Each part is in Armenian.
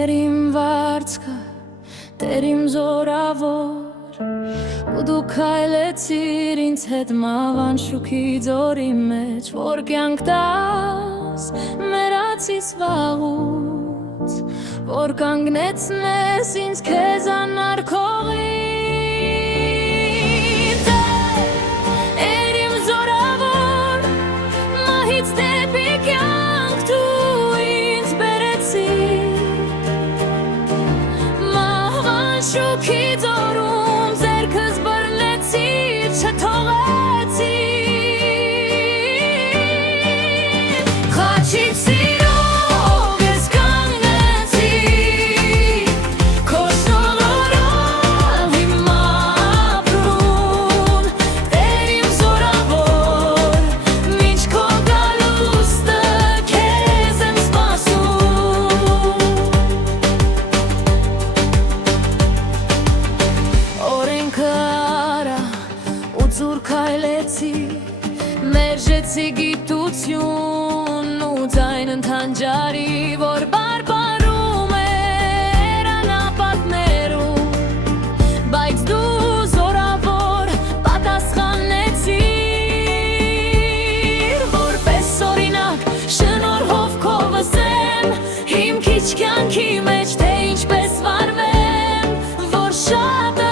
Տեր իմ վարձքը, Տեր իմ զորավոր, ու դու քայլեցիր ինձ հետ մահվան շուքի ձորի մեջ, որ կյանք տաս մեռածիս վաղուց, որ կանգնեցնես ինձ քեզ անարգողի շուքի ձորում ձեռքս բռնեցիր, չթողեցիր, խաչից սիրով ես կանգնեցիր, քո շնորհով իմ ապրում, Տեր իմ զորավոր, մինչ քո գալուստը քեզ եմ սպասում։ Ծուր քայլեցի, մերժեցի գիտություն ու ձայն ընդհանջարի, որ բարբարում էր անապատներում, բայց դու զորավոր պատասխանեցիր, որպես օրինակ շնորհով քո վսեմ, իմ քիչ կյանքի մեջ թե ինչպես վարվեմ, որ շատը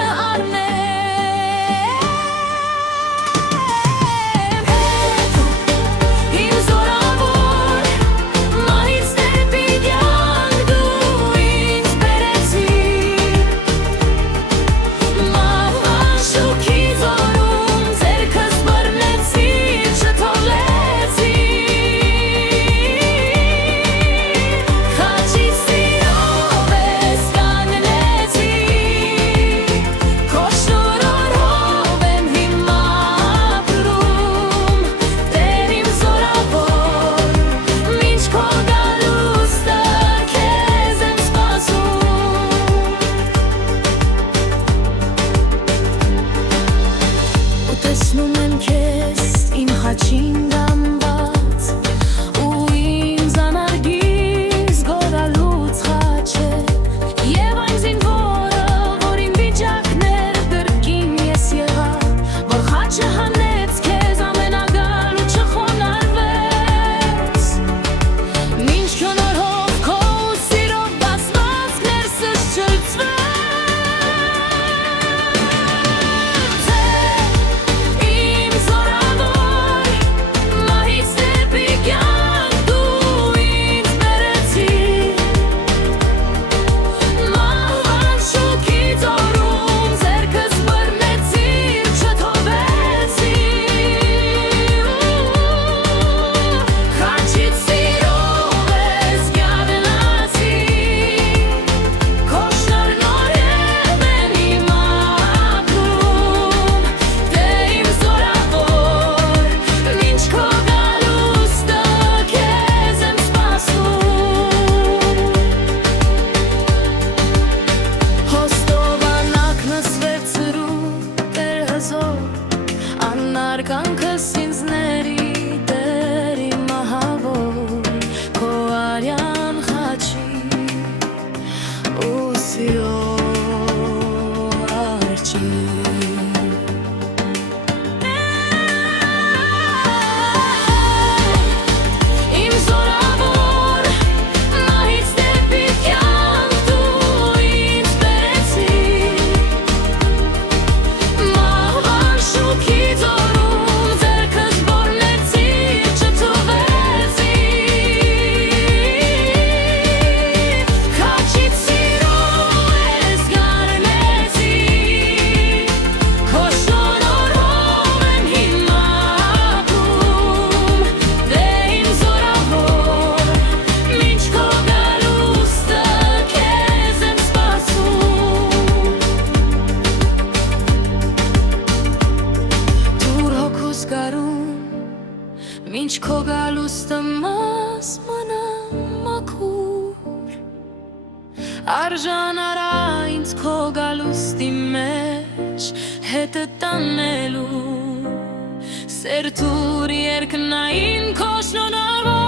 տեսնում եմ քեզ իմ խաչին դամված ու ինձ անարգիս գորալուց խաչը և այն զինվորը, որ իմ վիճակներ գրկին ես եղա, որ խաչը հանեց քեզ ամենագալ ու չխոնարհվեց, մինչ քո նորհով քո սիրով բացված ներսս չլցվեց։ Անարգանքս ինձ ների Տեր իմ մահավոր, քո արյան խաչի ու սիրո արջի։ Իմ զորավոր, մահից դեպի կյանք դու ինձ բերեցիր, մահվան շուքի ձորում ձեռքս բռնեցիր, չթողեցիր, խաչից սիրով ես գարնեցիր, քո շնորհով եմ հիմա ապրում, Տեր իմ զորավոր, մինչ քո գալուստը քեզ եմ սպասում։ Դուր հոգուս գարում, մինչ քո գալուստը մաս մնա մաքուր, արժան արա ինձ քո գալուստի մեջ հետը տանելու, սերտուր երկնային քո շնորհով